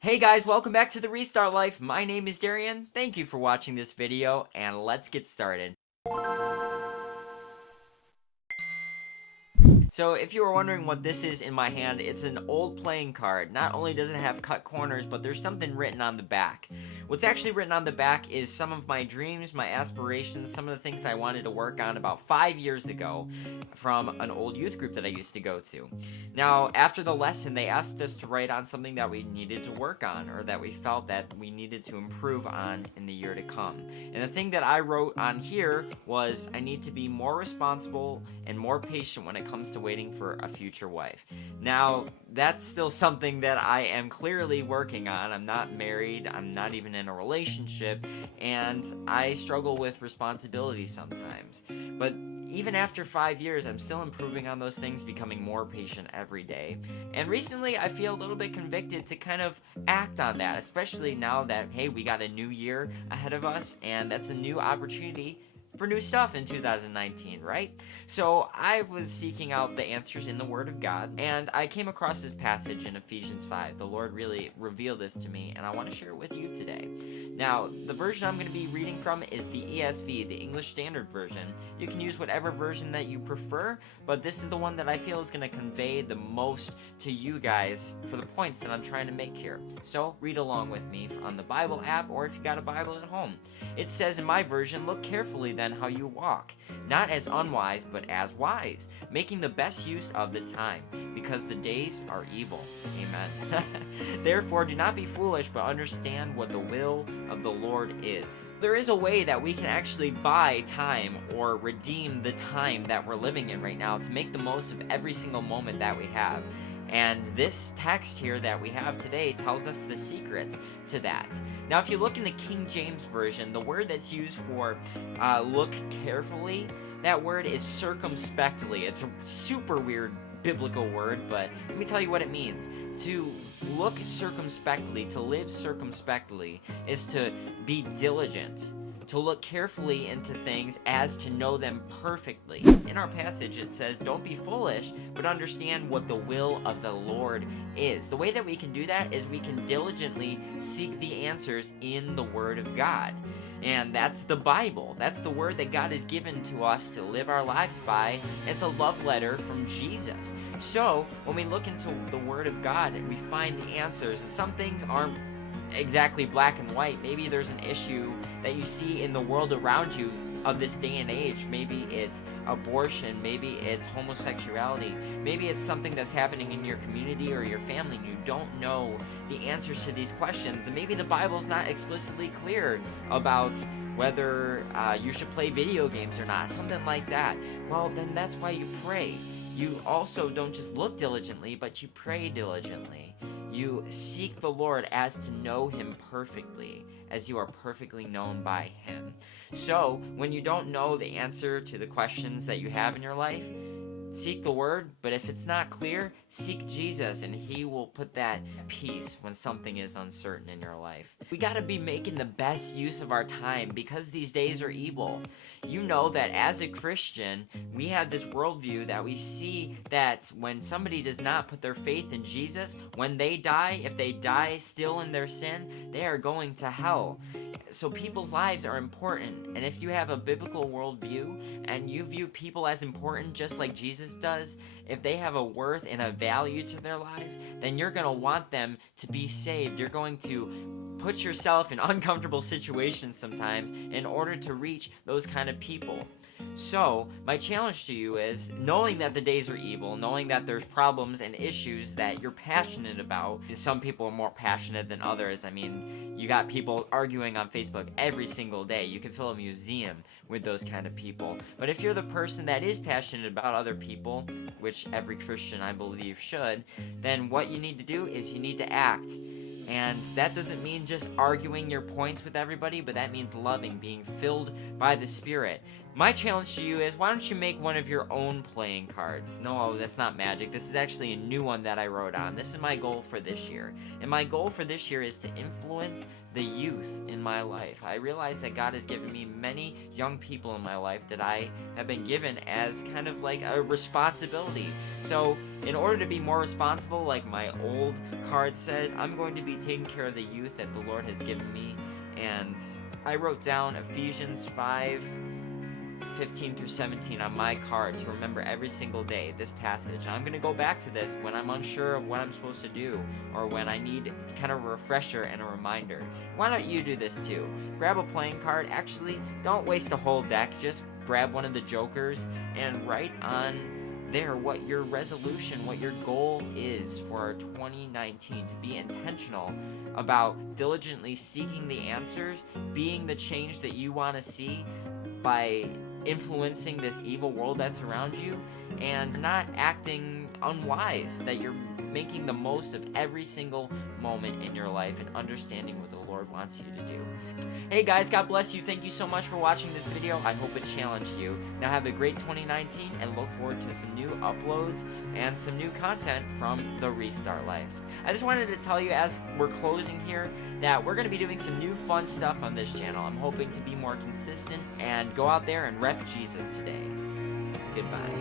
Hey guys, welcome back to the Restart Life. My name is Darian. Thank you for watching this video, and let's get started. So if you were wondering what this is in my hand, it's an old playing card. Not only does it have cut corners, but there's something written on the back. What's actually written on the back is some of my dreams, my aspirations, some of the things I wanted to work on about 5 years ago from an old youth group that I used to go to. Now, after the lesson, they asked us to write on something that we needed to work on, or that we felt that we needed to improve on in the year to come. And the thing that I wrote on here was, I need to be more responsible and more patient when it comes to waiting for a future wife. Now, that's still something that I am clearly working on. I'm not married, I'm not even in a relationship, and I struggle with responsibility sometimes. But even after 5 years, I'm still improving on those things, becoming more patient every day. And recently, I feel a little bit convicted to kind of act on that, especially now that, hey, we got a new year ahead of us, and that's a new opportunity for new stuff in 2019, right? So I was seeking out the answers in the Word of God, and I came across this passage in Ephesians 5. The Lord really revealed this to me, and I want to share it with you today. Now, the version I'm going to be reading from is the ESV, the English Standard Version. You can use whatever version that you prefer, but this is the one that I feel is going to convey the most to you guys for the points that I'm trying to make here. So read along with me on the Bible app, or if you got a Bible at home. It says in my version, "Look carefully then how you walk, not as unwise, but as wise, making the best use of the time, because the days are evil." Amen. "Therefore do not be foolish, but understand what the will of the Lord is." There is a way that we can actually buy time or redeem the time that we're living in right now to make the most of every single moment that we have. And this text here that we have today tells us the secrets to that. Now, if you look in the King James Version, the word that's used for look carefully, that word is circumspectly. It's a super weird biblical word, but let me tell you what it means. To look circumspectly, to live circumspectly, is to be diligent, to look carefully into things as to know them perfectly. In our passage, it says, "Don't be foolish, but understand what the will of the Lord is." The way that we can do that is we can diligently seek the answers in the Word of God. And that's the Bible. That's the word that God has given to us to live our lives by. It's a love letter from Jesus. So, when we look into the Word of God, we find the answers, and some things aren't exactly black and white. Maybe there's an issue that you see in the world around you of this day and age. Maybe it's abortion, maybe it's homosexuality, maybe it's something that's happening in your community or your family and you don't know the answers to these questions, and maybe the Bible's not explicitly clear about whether you should play video games or not, something like that. Well, then that's why you pray. You also don't just look diligently, but you pray diligently. You seek the Lord as to know Him perfectly, as you are perfectly known by Him. So, when you don't know the answer to the questions that you have in your life, seek the Word, but if it's not clear, seek Jesus, and He will put that peace when something is uncertain in your life. We gotta be making the best use of our time because these days are evil. You know that as a Christian, we have this worldview that we see that when somebody does not put their faith in Jesus, when they die, if they die still in their sin, they are going to hell. So people's lives are important, and if you have a biblical worldview and you view people as important just like Jesus does, if they have a worth and a value to their lives, then you're going to want them to be saved. You're going to put yourself in uncomfortable situations sometimes in order to reach those kind of people. So, my challenge to you is, knowing that the days are evil, knowing that there's problems and issues that you're passionate about, and some people are more passionate than others. I mean, you got people arguing on Facebook every single day. You can fill a museum with those kind of people. But if you're the person that is passionate about other people, which every Christian I believe should, then what you need to do is you need to act. And that doesn't mean just arguing your points with everybody, but that means loving, being filled by the Spirit. My challenge to you is, why don't you make one of your own playing cards? No, that's not magic. This is actually a new one that I wrote on. This is my goal for this year. And my goal for this year is to influence the youth in my life. I realize that God has given me many young people in my life that I have been given as kind of like a responsibility. So in order to be more responsible, like my old card said, I'm going to be taking care of the youth that the Lord has given me. And I wrote down Ephesians 5:15 through 17 on my card to remember every single day this passage. And I'm going to go back to this when I'm unsure of what I'm supposed to do, or when I need kind of a refresher and a reminder. Why don't you do this too? Grab a playing card. Actually, don't waste a whole deck. Just grab one of the jokers and write on there what your resolution, what your goal is for 2019, to be intentional about diligently seeking the answers, being the change that you want to see by influencing this evil world that's around you, and not acting unwise, that you're making the most of every single moment in your life and understanding what the Lord wants you to do. Hey guys, God bless you. Thank you so much for watching this video. I hope it challenged you. Now have a great 2019 and look forward to some new uploads and some new content from the Restart Life. I just wanted to tell you as we're closing here that we're going to be doing some new fun stuff on this channel. I'm hoping to be more consistent and go out there and rep Jesus today. Goodbye.